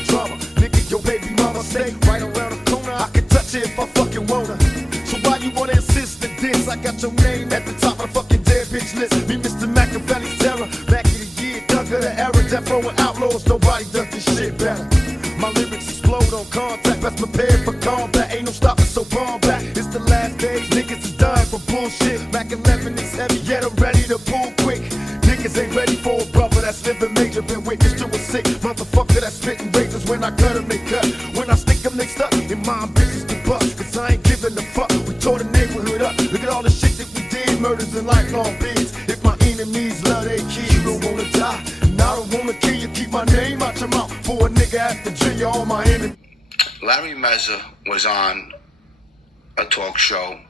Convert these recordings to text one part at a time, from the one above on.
got drama. Nigga, your baby mama stay right around the corner. I can touch it if I fucking wanna. So why you wanna insist in this? I got your name at the top of the fucking dead bitch list. Me, Mr. Machiavelli's terror. Back in the year, Doug of the era, death row and outlaws. Nobody does this shit better. My lyrics explode on contact. Best prepared for combat. Ain't no stopping, so bomb back. It's the last days. Niggas is dying for bullshit. Mac 11 is heavy, yet I'm ready to pull quick. Niggas ain't ready for a brother that's living major. Been witness to a sick motherfucker that's spitting razors. When I cut them, they cut. When I stick them, they stuck. In my business to bust, cause I ain't giving a fuck. We tore the neighborhood up. Look at all the shit that we did. Murders and lifelong bids. If my enemies love their kids, you don't wanna die. And I don't wanna kill you. Keep my name out your mouth. For a nigga after Junior, all my enemies. Larry Mezza was on a talk show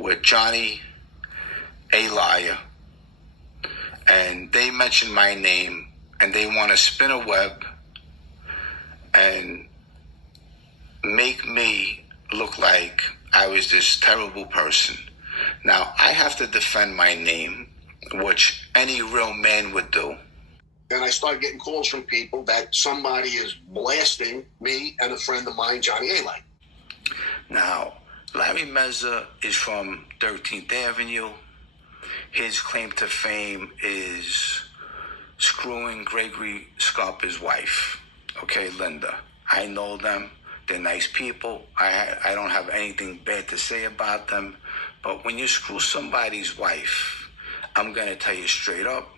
with Johnny A. Liar, and they mentioned my name, and they want to spin a web and make me look like I was this terrible person. Now, I have to defend my name, which any real man would do. And I started getting calls from people that somebody is blasting me and a friend of mine, Johnny A. Now, Larry Mezza is from 13th Avenue. His claim to fame is screwing Gregory Scarpa's wife, okay, Linda. I know them. They're nice people. I don't have anything bad to say about them. But when you screw somebody's wife, I'm going to tell you straight up,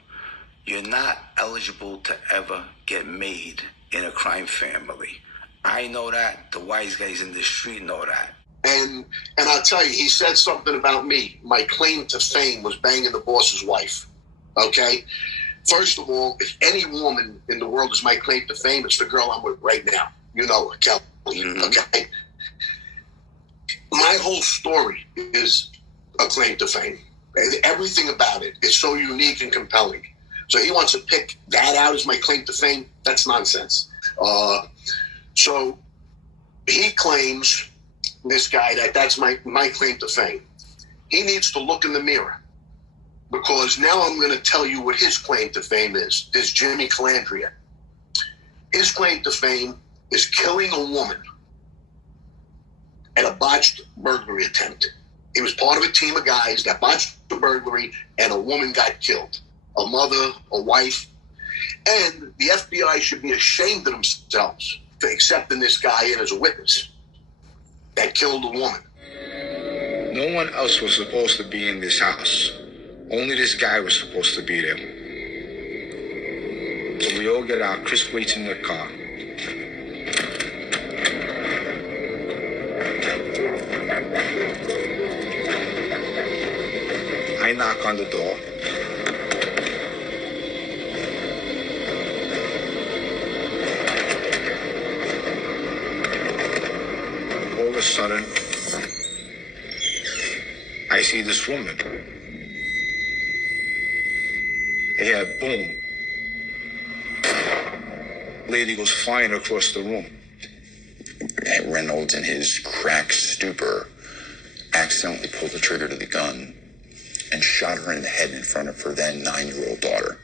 you're not eligible to ever get made in a crime family. I know that. The wise guys in the street know that. And I'll tell you, he said something about me. My claim to fame was banging the boss's wife. Okay? First of all, if any woman in the world is my claim to fame, it's the girl I'm with right now. You know her, Kelly. Mm-hmm. Okay? My whole story is a claim to fame. Everything about it is so unique and compelling. So he wants to pick that out as my claim to fame. That's nonsense. So he claims, this guy, that's my claim to fame. He needs to look in the mirror, because now I'm going to tell you what his claim to fame is. This Jimmy Calandra. His claim to fame is killing a woman at a botched burglary attempt. He was part of a team of guys that botched the burglary, and a woman got killed. A mother, a wife. And the FBI should be ashamed of themselves for accepting this guy in as a witness that killed a woman. No one else was supposed to be in this house. Only this guy was supposed to be there. So we all get out. Chris waits in the car. I knock on the door. All of a sudden, I see this woman. I hear boom. Lady goes flying across the room. Reynolds, in his crack stupor, accidentally pulled the trigger to the gun and shot her in the head in front of her then 9-year-old daughter.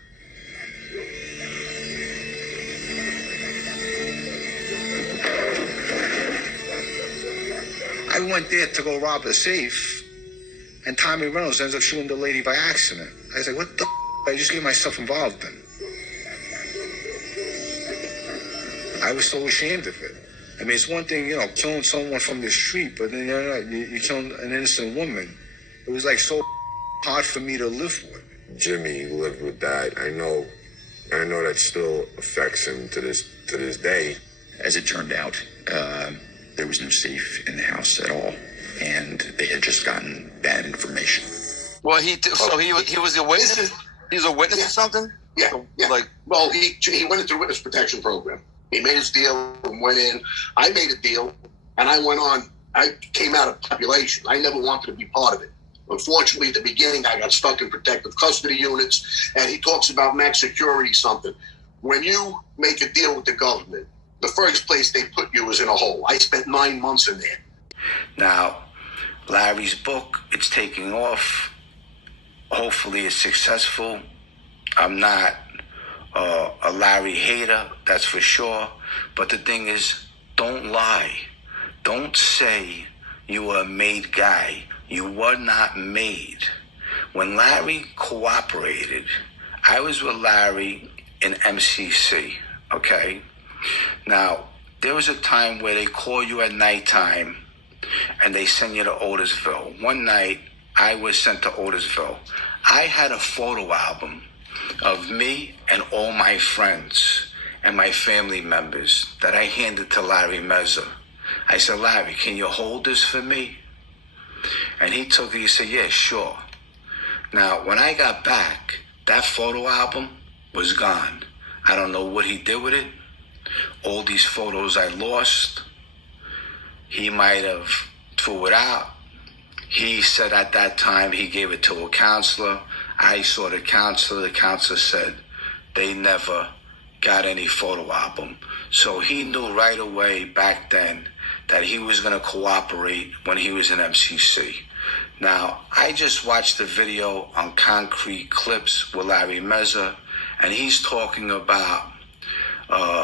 I went there to go rob the safe, and Tommy Reynolds ends up shooting the lady by accident. I was like, what the I just get myself involved in? I was so ashamed of it. I mean, it's one thing, killing someone from the street, but then you're killing an innocent woman. It was like so hard for me to live with. Jimmy lived with that. I know that still affects him to this day. As it turned out, there was no safe in the house at all, and they had just gotten bad information. Well, he was a witness. He's a witness or something. Yeah. Well, he went into the witness protection program. He made his deal and went in. I made a deal, and I went on. I came out of population. I never wanted to be part of it. Unfortunately, at the beginning, I got stuck in protective custody units, and he talks about max security something. When you make a deal with the government, the first place they put you is in a hole. I spent 9 months in there. Now, Larry's book, it's taking off. Hopefully it's successful. I'm not a Larry hater, that's for sure. But the thing is, don't lie. Don't say you were a made guy. You were not made. When Larry cooperated, I was with Larry in MCC, okay? Now, there was a time where they call you at nighttime and they send you to Otisville. One night, I was sent to Otisville. I had a photo album of me and all my friends and my family members that I handed to Larry Mezza. I said, Larry, can you hold this for me? And he took it, he said, yeah, sure. Now, when I got back, that photo album was gone. I don't know what he did with it. All these photos I lost. He might have threw it out. He said at that time he gave it to a counselor. I saw the counselor. The counselor said they never got any photo album. So he knew right away back then that he was going to cooperate when he was in MCC. Now, I just watched the video on Concrete Clips with Larry Mezza, and he's talking about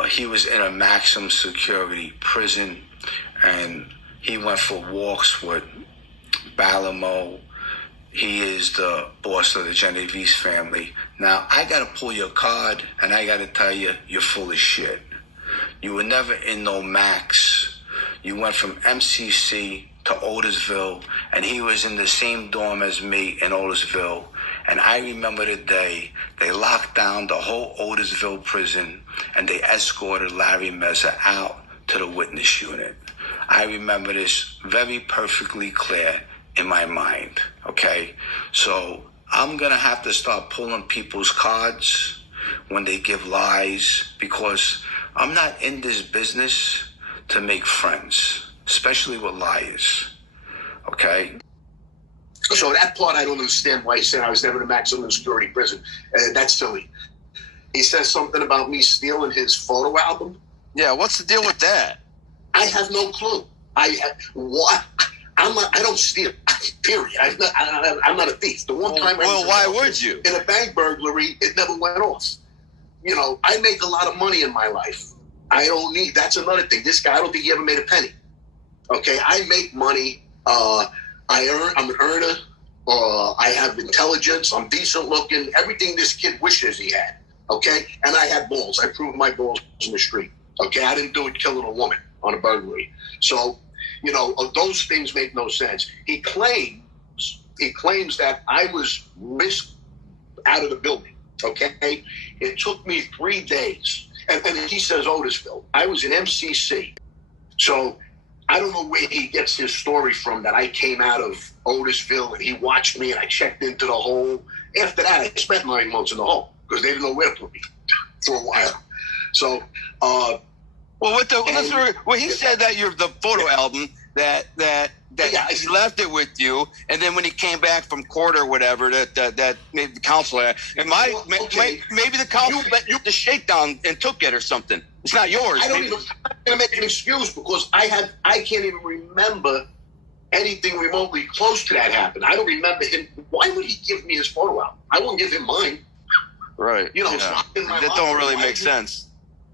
he was in a maximum security prison, and he went for walks with Balamo. He is the boss of the Genovese family. Now, I got to pull your card, and I got to tell you, you're full of shit. You were never in no max. You went from MCC to Otisville, and he was in the same dorm as me in Otisville. And I remember the day they locked down the whole Otisville prison, and they escorted Larry Mezza out to the witness unit. I remember this very perfectly clear in my mind, okay? So I'm going to have to start pulling people's cards when they give lies, because I'm not in this business to make friends, especially with liars, okay? So that part I don't understand why he said I was never in a maximum security prison. That's silly. He says something about me stealing his photo album. Yeah, what's the deal with that? I have no clue. I don't steal. Period. I'm not a thief. The one time why would you? In a bank burglary, it never went off. You know, I make a lot of money in my life. I don't need. That's another thing. This guy, I don't think he ever made a penny. Okay, I make money. I'm an earner. I have intelligence. I'm decent looking. Everything this kid wishes he had. Okay, and I had balls. I proved my balls in the street. Okay, I didn't do it killing a woman on a burglary. So, you know, those things make no sense. He claims that I was whisked out of the building. Okay, it took me 3 days, and he says Otisville. I was in MCC, so I don't know where he gets his story from that I came out of Otisville and he watched me and I checked into the hole. After that, I spent 9 months in the hole because they didn't know where to put me for a while. So, he said that you're the photo album that he left it with you, and then when he came back from court or whatever, that maybe the counselor and maybe the counselor let you the shakedown and took it or something. It's not yours. I'm not gonna make an excuse because I can't even remember anything remotely close to that happen. I don't remember him. Why would he give me his photo album? I won't give him mine. Right. You know, it's not in my that don't really make sense.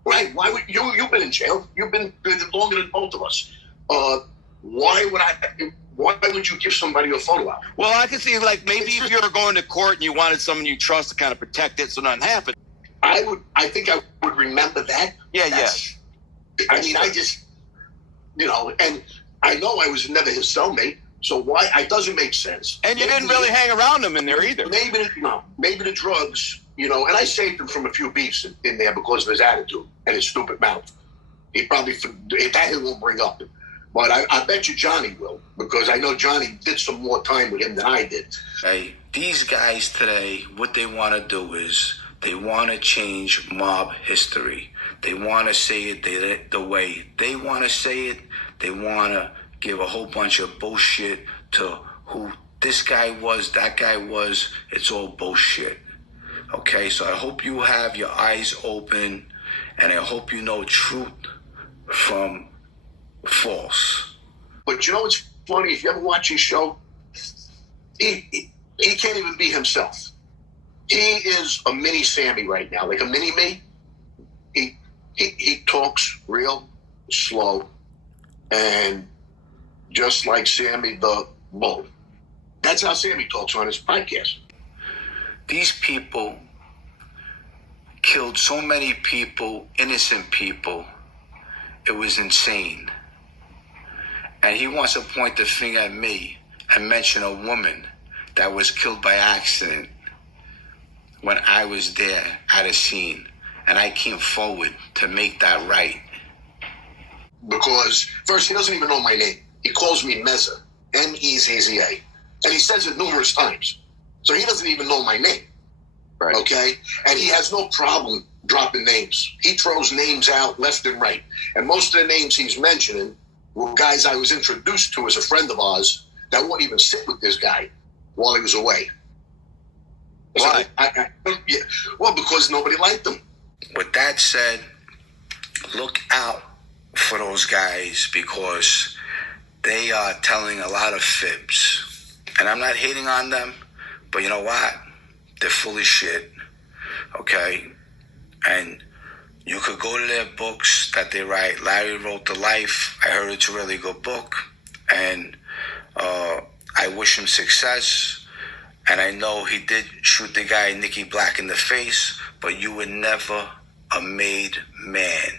Right? Why would you've been in jail? You've been longer than both of us. Why would you give somebody a photo album? Well, I can see like maybe if you were going to court and you wanted someone you trust to kind of protect it so nothing happened. I think I would remember that. Yeah. I mean, I just, you know, and I know I was never his cellmate, so why? It doesn't make sense. And you didn't really hang around him in there either. Maybe the drugs, you know, and I saved him from a few beefs in there because of his attitude and his stupid mouth. He probably, that he won't bring up. But I bet you Johnny will, because I know Johnny did some more time with him than I did. Hey, these guys today, what they want to do is they want to change mob history. They want to say it the way they want to say it. They want to give a whole bunch of bullshit to who this guy was, that guy was. It's all bullshit. Okay, so I hope you have your eyes open, and I hope you know truth from false. But you know what's funny? If you ever watch his show, he can't even be himself. He is a mini Sammy right now, like a mini me. He talks real slow and just like Sammy the Bull. That's how Sammy talks on his podcast. These people killed so many people, innocent people. It was insane. And he wants to point the finger at me and mention a woman that was killed by accident when I was there at a scene. And I came forward to make that right. Because first, he doesn't even know my name. He calls me Mezza, M-E-Z-Z-A. And he says it numerous times. So he doesn't even know my name. Right. Okay? And he has no problem dropping names. He throws names out left and right. And most of the names he's mentioning were guys I was introduced to as a friend of ours that wouldn't even sit with this guy while he was away. Why? So well, because nobody liked him. With that said, look out for those guys because they are telling a lot of fibs. And I'm not hating on them, but you know what? They're full of shit, okay? And you could go to their books that they write. Larry wrote The Life. I heard it's a really good book. And I wish him success. And I know he did shoot the guy, Nicky Black, in the face, but you were never a made man.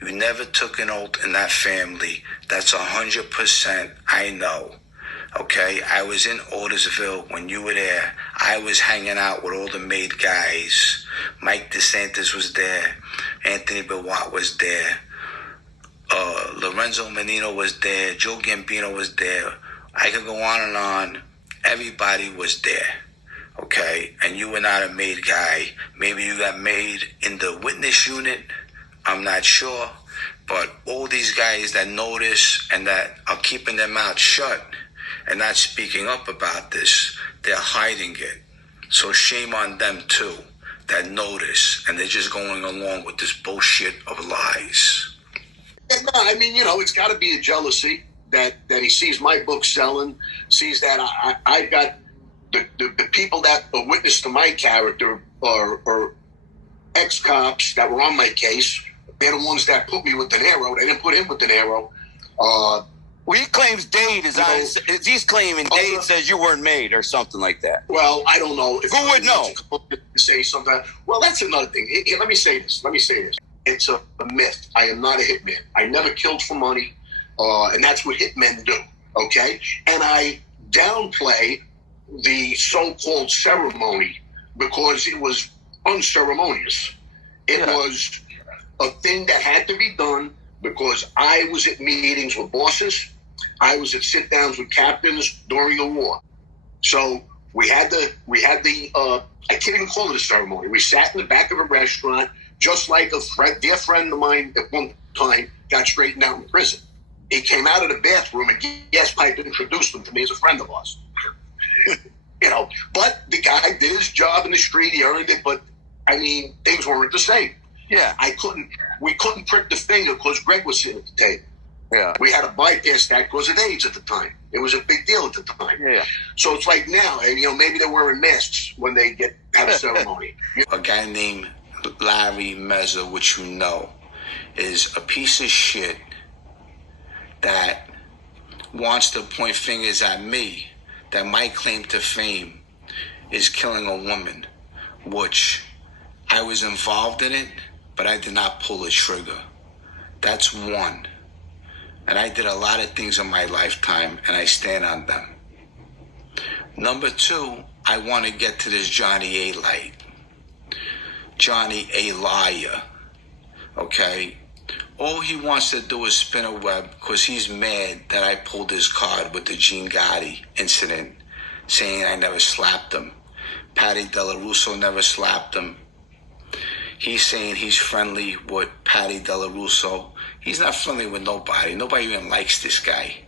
You never took an oath in that family. That's 100% I know. Okay? I was in Otisville when you were there. I was hanging out with all the made guys. Mike DeSantis was there. Anthony Bewat was there. Lorenzo Menino was there. Joe Gambino was there. I could go on and on. Everybody was there, okay? And you were not a made guy. Maybe you got made in the witness unit. I'm not sure. But all these guys that know this and that are keeping their mouth shut and not speaking up about this, they're hiding it. So shame on them, too, that know this. And they're just going along with this bullshit of lies. No, I mean, it's got to be a jealousy. That he sees my book selling, sees that I got the people that are witness to my character or ex-cops that were on my case. They're the ones that put me with De Niro. They didn't put him with De Niro. Well, he claims Dade is on. He's claiming Dade says you weren't made or something like that. Well, I don't know. Who would know? Say something. Well, that's another thing. Here, let me say this. It's a myth. I am not a hitman. I never killed for money. And that's what hitmen do, okay? And I downplay the so-called ceremony because it was unceremonious. It was a thing that had to be done because I was at meetings with bosses. I was at sit-downs with captains during the war. So we had the I can't even call it a ceremony. We sat in the back of a restaurant, just like a dear friend of mine at one time got straightened out in prison. He came out of the bathroom and Gas Pipe introduced him to me as a friend of ours. But the guy did his job in the street. He earned it. But, I mean, things weren't the same. Yeah. We couldn't prick the finger because Greg was sitting at the table. Yeah. We had to bypass that because of AIDS at the time. It was a big deal at the time. Yeah. So it's like now, and maybe they're wearing masks when they have a ceremony. A guy named Larry Mezza, which you know, is a piece of shit that wants to point fingers at me, that my claim to fame is killing a woman, which I was involved in it, but I did not pull a trigger. That's one. And I did a lot of things in my lifetime, and I stand on them. Number two, I want to get to this Johnny A. Light. Johnny A. Liar. Okay? All he wants to do is spin a web because he's mad that I pulled his card with the Gene Gotti incident, saying I never slapped him. Patty Della Russo never slapped him. He's saying he's friendly with Patty Della Russo. He's not friendly with nobody. Nobody even likes this guy.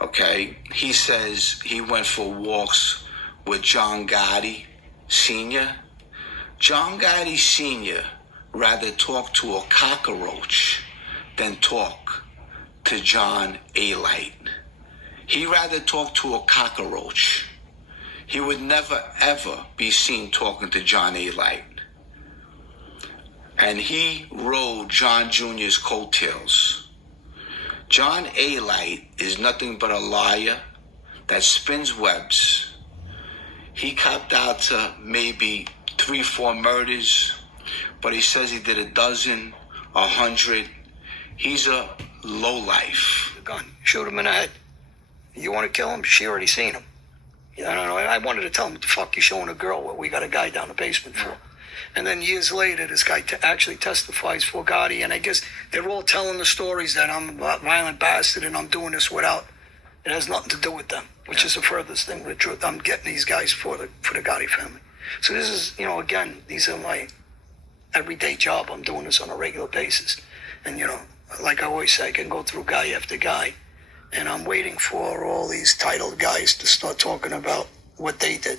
Okay? He says he went for walks with John Gotti Sr. John Gotti Sr. rather talk to a cockroach than talk to John A. Light. He rather talk to a cockroach. he would never ever be seen talking to John Alite. And he rode John Jr.'s coattails. John Alite is nothing but a liar that spins webs. He copped out to maybe 3-4 murders, but he says he did 12, 100. He's a lowlife. The gun, shoot him in the head. You want to kill him? She already seen him. I don't know. I wanted to tell him, what the fuck you showing a girl what we got a guy down the basement for? And then years later, this guy actually testifies for Gotti, and I guess they're all telling the stories that I'm a violent bastard and I'm doing this without. It has nothing to do with them, which is the furthest thing with the truth. I'm getting these guys for the Gotti family. So this is, again, these are my everyday job. I'm doing this on a regular basis. And, like I always say, I can go through guy after guy, and I'm waiting for all these titled guys to start talking about what they did.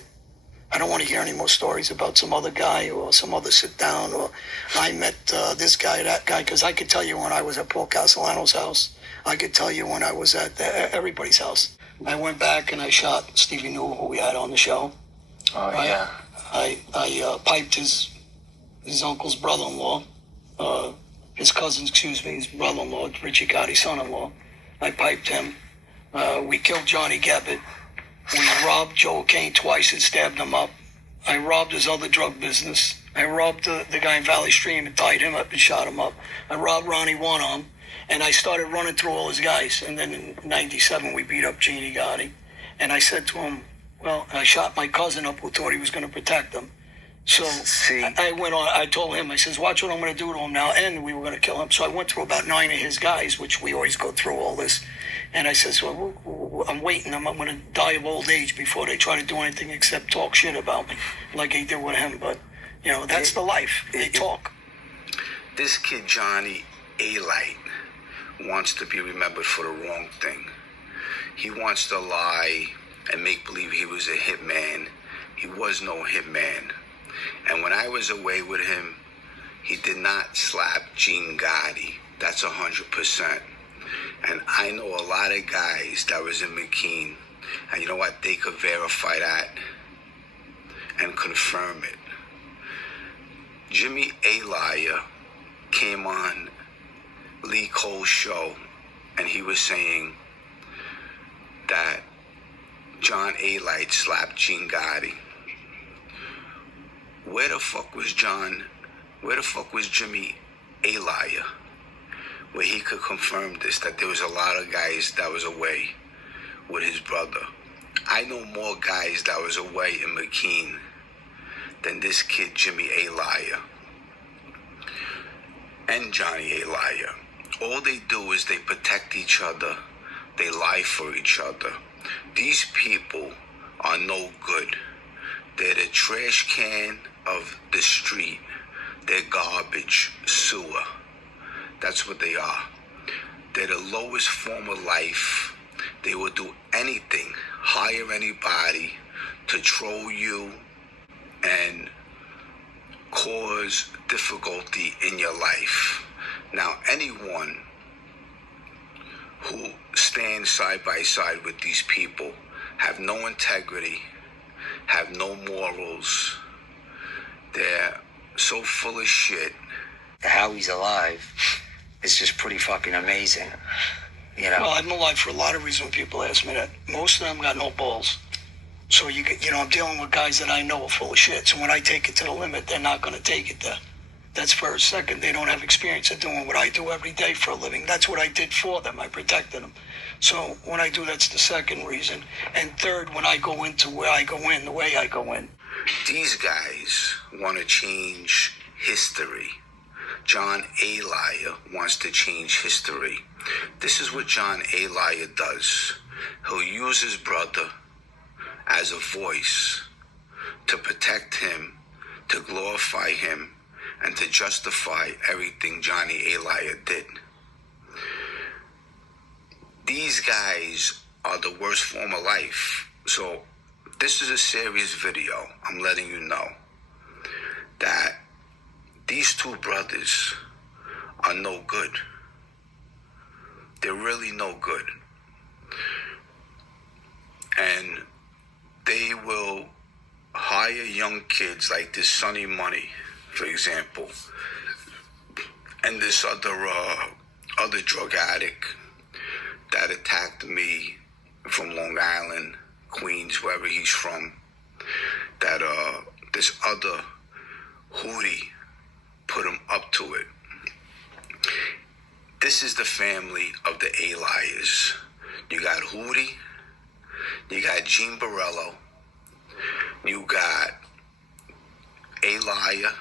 I don't want to hear any more stories about some other guy or some other sit down or I met this guy, that guy, because I could tell you when I was at Paul Castellano's house. I could tell you when I was at everybody's house. I went back and I shot Stevie Newell, who we had on the show. Oh, yeah. I piped his uncle's brother-in-law, his his brother-in-law, Richie Gotti's son-in-law. I piped him. We killed Johnny Gabbett. We robbed Joe Kane twice and stabbed him up. I robbed his other drug business. I robbed the guy in Valley Stream and tied him up and shot him up. I robbed Ronnie One-Arm, and I started running through all his guys. And then in 97, we beat up Jeannie Gotti. And I said to him, I shot my cousin up who thought he was going to protect him. So I went on, I told him, I says, watch what I'm going to do to him now. And we were going to kill him. So I went through about 9 of his guys, which we always go through all this. And I says, I'm waiting. I'm going to die of old age before they try to do anything except talk shit about me, like they did with him. But, that's the life. They talk. This kid, Johnny Alite, wants to be remembered for the wrong thing. He wants to lie and make believe he was a hitman. He was no hitman. And when I was away with him, he did not slap Gene Gotti. That's 100%. And I know a lot of guys that was in McKean. And you know what? They could verify that and confirm it. Jimmy Alite came on Lee Cole's show, and he was saying that John Alite slapped Gene Gotti. Where the fuck was Jimmy Alite? Where he could confirm this, that there was a lot of guys that was away with his brother. I know more guys that was away in McKean than this kid, Jimmy Alite. And Johnny Alite. All they do is they protect each other. They lie for each other. These people are no good. They're the trash can of the street. They're garbage, sewer. That's what they are. They're the lowest form of life. They will do anything, hire anybody to troll you and cause difficulty in your life. Now, anyone who stands side by side with these people have no integrity, have no morals. They're so full of shit. How he's alive is just pretty fucking amazing. Well, I'm alive for a lot of reasons when people ask me that. Most of them got no balls. So I'm dealing with guys that I know are full of shit. So when I take it to the limit, they're not going to take it there. That's first. Second, they don't have experience of doing what I do every day for a living. That's what I did for them. I protected them. So when I do, that's the second reason. And third, when I go into where I go in, the way I go in. These guys want to change history. John Alite wants to change history. This is what John Alite does. He'll use his brother as a voice to protect him, to glorify him, and to justify everything Johnny Alite did. These guys are the worst form of life. So this is a serious video. I'm letting you know that these two brothers are no good. They're really no good. And they will hire young kids like this Sonny Money, for example, and this other drug addict that attacked me from Long Island, Queens, wherever he's from, that this other Hootie put him up to it. This is the family of the A-liars. You got Hootie, you got Gene Borello, you got A-liar,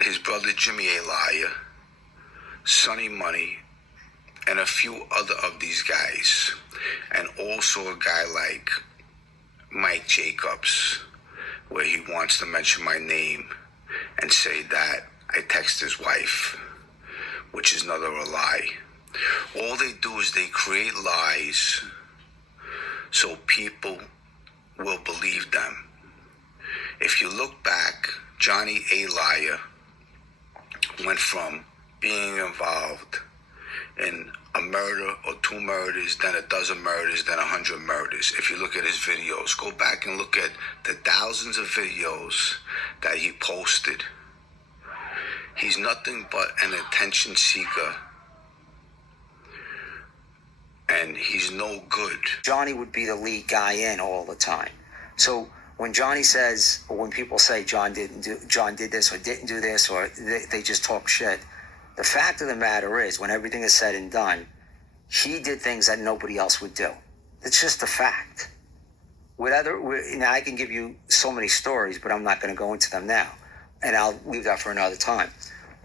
his brother Jimmy A-liar, Sonny Money, and a few other of these guys. And also a guy like Mike Jacobs, where he wants to mention my name and say that I text his wife, which is another lie. All they do is they create lies so people will believe them. If you look back, Johnny A-liar went from being involved in a murder or 2 murders, then a dozen murders, then 100 murders. If you look at his videos, go back and look at the thousands of videos that he posted. He's nothing but an attention seeker, and he's no good. Johnny would be the lead guy in all the time. So when Johnny says, or when people say John did this or didn't do this, or they just talk shit, the fact of the matter is, when everything is said and done, he did things that nobody else would do. It's just a fact. Now I can give you so many stories, but I'm not going to go into them now, and I'll leave that for another time.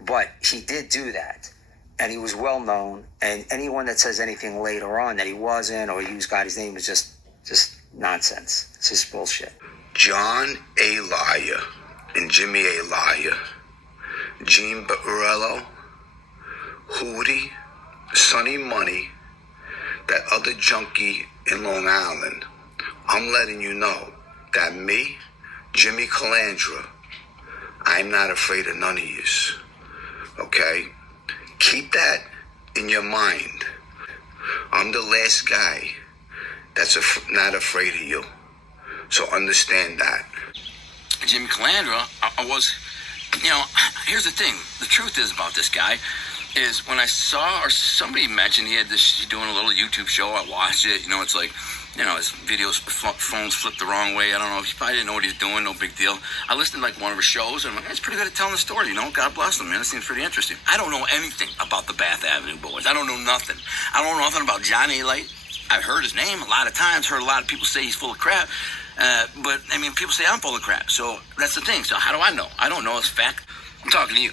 But he did do that, and he was well known. And anyone that says anything later on that he wasn't, or used Gotti's name, is just nonsense. It's just bullshit. John A-liar and Jimmy A-liar, Gene Borello, Hootie, Sonny Money, that other junkie in Long Island, I'm letting you know that me, Jimmy Calandra, I'm not afraid of none of yous. Okay? Keep that in your mind. I'm the last guy that's not afraid of you. So understand that. Jimmy Calandra, I was, here's the thing. The truth is about this guy is when I saw, or somebody mentioned he's doing a little YouTube show, I watched it, it's like, his videos, phones flipped the wrong way. I don't know, he probably didn't know what he was doing, no big deal. I listened to one of his shows, and I'm like, he's pretty good at telling the story, God bless him, man, it seems pretty interesting. I don't know anything about the Bath Avenue Boys. I don't know nothing. I don't know nothing about Johnny A-liar. I've heard his name a lot of times, heard a lot of people say he's full of crap. But people say I'm full of crap. So that's the thing. So how do I know? I don't know. It's fact. I'm talking to you.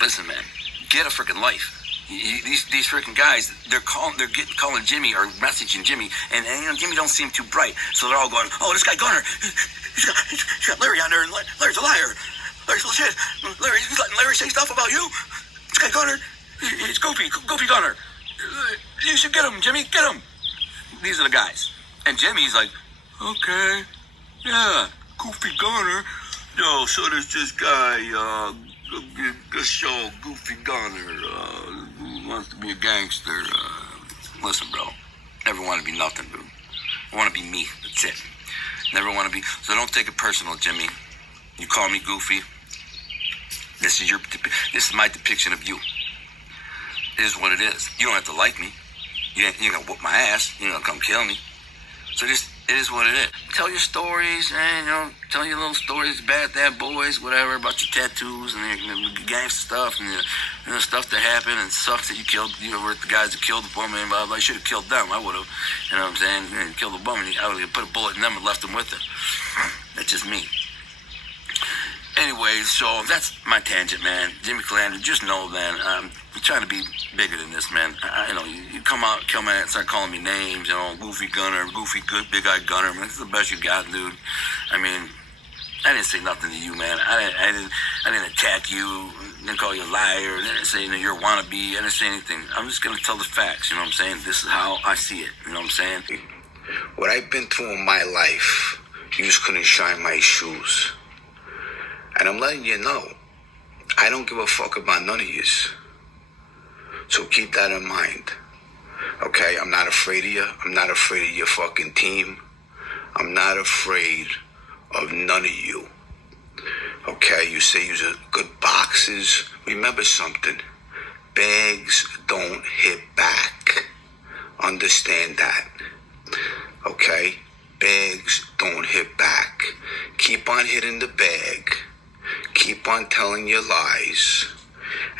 Listen, man, get a freaking life. These freaking guys, they're calling Jimmy or messaging Jimmy, and Jimmy don't seem too bright. So they're all going, oh, this guy Gunner, he's got Larry on there, and Larry's a liar. Larry's full of shit. He's letting Larry say stuff about you. This guy Gunner, it's Goofy Gunner. You should get him, Jimmy, get him. These are the guys. And Jimmy's like, okay, yeah, Goofy Gunner. Yo, so there's this guy, this show, Goofy Gunner, who wants to be a gangster. Listen, bro, never want to be nothing, dude. I want to be me, that's it. Never want to be, so don't take it personal, Jimmy. You call me Goofy. This is my depiction of you. It is what it is. You don't have to like me. You ain't gonna whoop my ass. You ain't gonna come kill me. So just, it is what it is. Tell your stories, and tell your little stories, bad boys, whatever, about your tattoos and your gangster stuff and the stuff that happened, and it sucks that you were the guys that killed the woman, but I should have killed them. I would have, you know what I'm saying? Killed the woman. I would have put a bullet in them and left them with it. That's just me. Anyway, so that's my tangent, man. Jimmy Calandra, just know, man, I'm trying to be bigger than this, man. You come out and start calling me names, Goofy Gunner, Goofy Good, Big Eye Gunner, man. This is the best you got, dude. I didn't say nothing to you, man. I didn't attack you, didn't call you a liar, didn't say you're a wannabe, I didn't say anything. I'm just gonna tell the facts, you know what I'm saying? This is how I see it, you know what I'm saying? What I've been through in my life, you just couldn't shine my shoes. And I'm letting you know, I don't give a fuck about none of yous. So keep that in mind. Okay, I'm not afraid of you. I'm not afraid of your fucking team. I'm not afraid of none of you. Okay, you say you're good boxers. Remember something. Bags don't hit back. Understand that. Okay? Bags don't hit back. Keep on hitting the bag. Keep on telling your lies.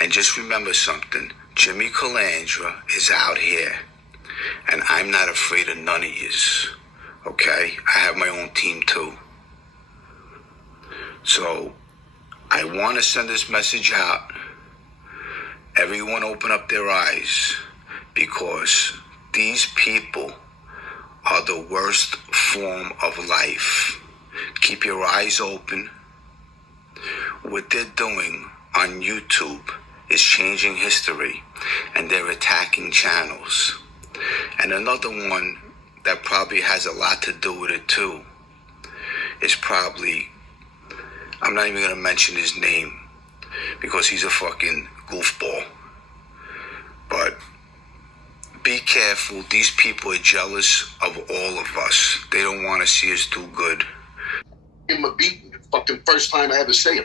And just remember something. Jimmy Calandra is out here. And I'm not afraid of none of yous. Okay? I have my own team too. So, I want to send this message out. Everyone open up their eyes, because these people are the worst form of life. Keep your eyes open. What they're doing on YouTube is changing history, and they're attacking channels. And another one that probably has a lot to do with it too is probably, I'm not even going to mention his name because he's a fucking goofball. But be careful. These people are jealous of all of us. They don't want to see us do good. Give him a beating. Fucking first time I ever see him.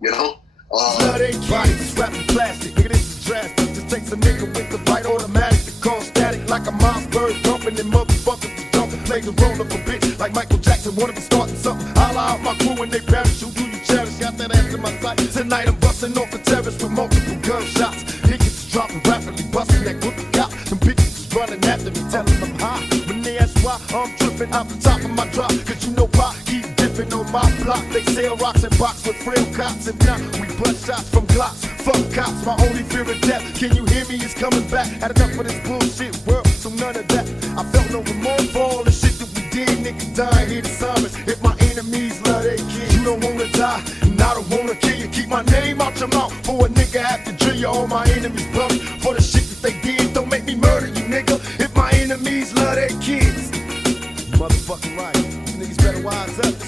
You know? Blood ain't bodies, wrapped in plastic. Nigga, this is drastic. Just takes a nigga with the right automatic to cause static like a Mossberg dumping and motherfuckers to dump and play the role of a bitch like Michael Jackson. Wanna be starting something. I'll out my crew and they perish. Who do you cherish? Got that ass in my sight. Tonight I'm busting off the terrace with multiple gunshots. Niggas is dropping rapidly, busting that group of cops. Them bitches is running after me, telling them hi. When they ask why, I'm tripping out the top of my drop. Cause you know why? Keep dipping on my block. They sell rocks and box with frail cops. And now we bust shots from Glocks. Fuck cops, my only fear of death. Can you hear me? It's coming back. Had enough of this bullshit world, so none of that. I felt no remorse for all the shit that we did. Niggas dying here to summons. If my enemies love their kids, you don't wanna die, and I don't wanna kill you. Keep my name out your mouth for a nigga have to drill you. All my enemies bluff for the shit that they did. Don't make me murder you, nigga. If my enemies love their kids, motherfucking right. You niggas better wise up.